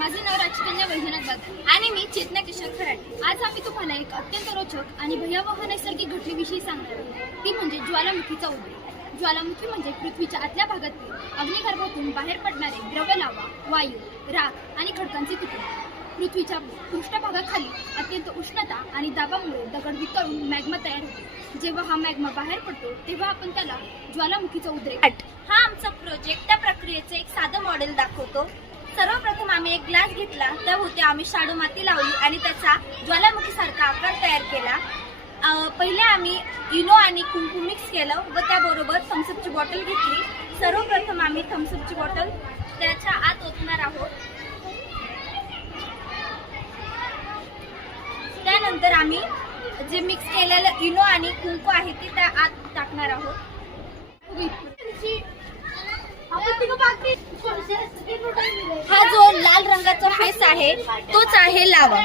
माझे नाव राजकन्या वैजनाथ बागल आणि मी चेतना किशोर खराटे। आज आम्ही तुम्हाला एक अत्यंत रोचक आणि भयावह नैसर्गिक घटनेविषयी सांगणार आहोत। ती म्हणजे ज्वालामुखीचा उद्रेक। ज्वालामुखी म्हणजे पृथ्वीच्या आतल्या भागातील अग्निगर्भातून बाहेर पडणारे द्रव लावा, वायू, राख आणि खडकांचे तुकडे। पृथ्वीच्या पृष्ठभागाखाली अत्यंत उष्णता आणि दाबामुळे दगड वितळून मॅग्मा तयार होतो। जेव्हा हा मॅग्मा बाहेर पडतो तेव्हा आपण त्याला ज्वालामुखीचा उद्रेक। हा आमचा प्रोजेक्ट त्या प्रक्रियेचे एक साधं मॉडेल दाखवतो। सर्वप्रथम आम्ही एक ग्लास घेतला, त्याभोवती आम्ही शाडू माती लावली आणि त्याचा ज्वालामुखीसारखा आकार तयार केला। पहिले आम्ही इनो आणि कुंकू मिक्स केलं व त्याबरोबर थम्सअपची बॉटल घेतली। सर्वप्रथम आम्ही थम्सअपची बॉटल त्याच्या आत ओतणार आहोत। त्यानंतर आम्ही जे मिक्स केलेलं इनो आणि कुंकू आहे ते त्या आत टाकणार आहोत। हा जो लाल रंगाचा फेस आहे तोच आहे लावा।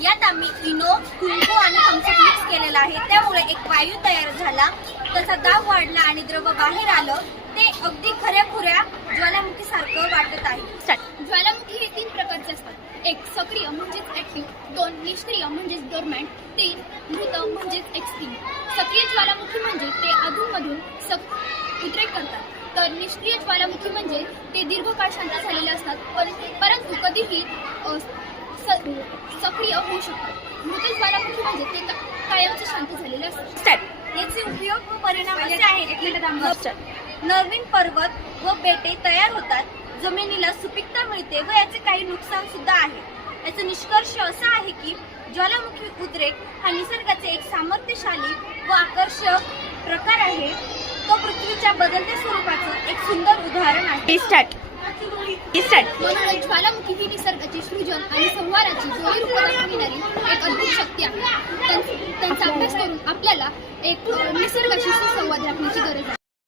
यात आम्ही इनो, कुंकू आणि थम्सअप मिक्स केलेला आहे, त्यामुळे एक वायू तयार झाला, त्याचा दाब वाढला आणि द्रव बाहेर आलं। ते अगदी खऱ्याखुऱ्या ज्वालामुखी सारखं वाटत आहे। ज्वालामुखी हे 3 प्रकारचे असतात। एक सक्रिय म्हणजेच ऍक्टिव्ह, 2 निष्क्रिय म्हणजेच डोरमॅन्ट, 3 मृत म्हणजेच एक्सटिंक्ट। सक्रिय ज्वालामुखी म्हणजे ते अधूनमधून उद्रेक करतात, तर निष्क्रिय ज्वालामुखी म्हणजे ते दीर्घकाळ शांत झालेले असतात परंतु कधीही सक्रिय होऊ शकतात। मृत ज्वालामुखी म्हणजे ते कायमचे शांत झालेले असतात। याचे उपयोग व परिणाम असे आहेत: नवीन पर्वत व बेटे तयार होतात, जमिनीला सुपीकता मिळते व याचे काही नुकसान सुद्धा आहे। याचा निष्कर्ष असा आहे की ज्वालामुखी उद्रेक हा निसर्गाचे एक सामर्थ्यशाली व आकर्षक प्रकार आहे। तो पृथ्वीच्या बदलत्या स्वरूपाचं एक सुंदर उदाहरण आहे। म्हणून ज्वालामुखी ही निसर्गाची सृजन आणि संहाराची जोडी रूपात दाखविणारी एक अद्भुत शक्ती आहे। त्यांचा अभ्यास करून आपल्याला एक निसर्गाशी सुसंवाद राखण्याची गरज आहे।